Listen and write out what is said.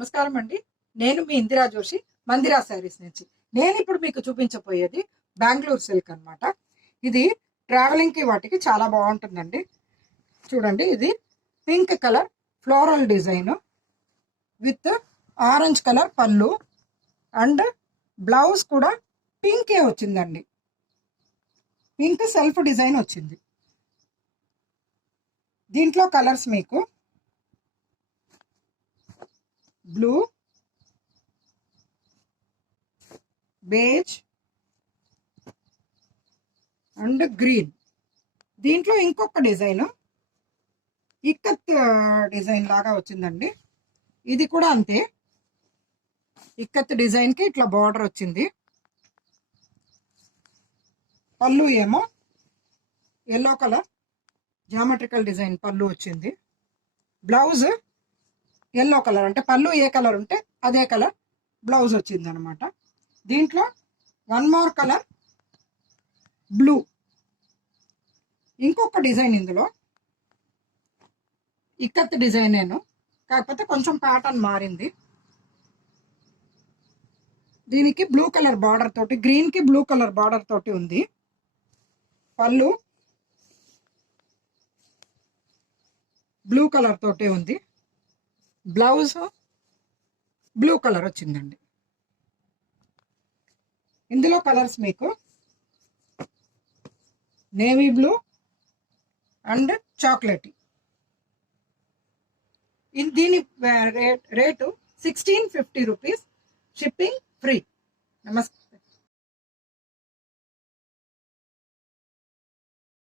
నమస్కారం అండి. నేను మీ ఇందిరా జోషి, మందిరా శారీస్ నుంచి. నేను ఇప్పుడు మీకు చూపించబోయేది బెంగళూరు సిల్క్ అన్నమాట. ఇది ట్రావెలింగ్కి వాటికి చాలా బాగుంటుందండి. చూడండి, ఇది pink colour floral design with orange colour పళ్ళు అండ్ బ్లౌజ్ కూడా పింకే వచ్చిందండి. పింక్ సెల్ఫ్ డిజైన్ వచ్చింది. దీంట్లో కలర్స్ మీకు బ్లూ, బేజ్ అండ్ గ్రీన్. దీంట్లో ఇంకొక డిజైన్ ఇక్కత్ డిజైన్ లాగా వచ్చిందండి. ఇది కూడా అంతే, ఇక్కత్ డిజైన్కి ఇట్లా బార్డర్ వచ్చింది. పళ్ళు ఏమో ఎల్లో కలర్ జామెట్రికల్ డిజైన్ పళ్ళు వచ్చింది. బ్లౌజ్ ఎల్లో కలర్, అంటే పళ్ళు ఏ కలర్ ఉంటే అదే కలర్ బ్లౌజ్ వచ్చింది అనమాట. దీంట్లో వన్ మోర్ కలర్ బ్లూ, ఇంకొక డిజైన్. ఇందులో ఇక్కత్ డిజైన్ కాకపోతే కొంచెం ప్యాటర్న్ మారింది. దీనికి బ్లూ కలర్ బార్డర్ తోటి, గ్రీన్ కి బ్లూ కలర్ బార్డర్ తోటి ఉంది. పళ్ళు బ్లూ కలర్ తోటే ఉంది. బ్లౌజ్ బ్లూ కలర్ వచ్చిందండి. ఇందులో కలర్స్ మీకు నేవీ బ్లూ అండ్ చాక్లెట్. దీని రేటు 1650 రూపీస్, షిప్పింగ్ ఫ్రీ. నమస్తే.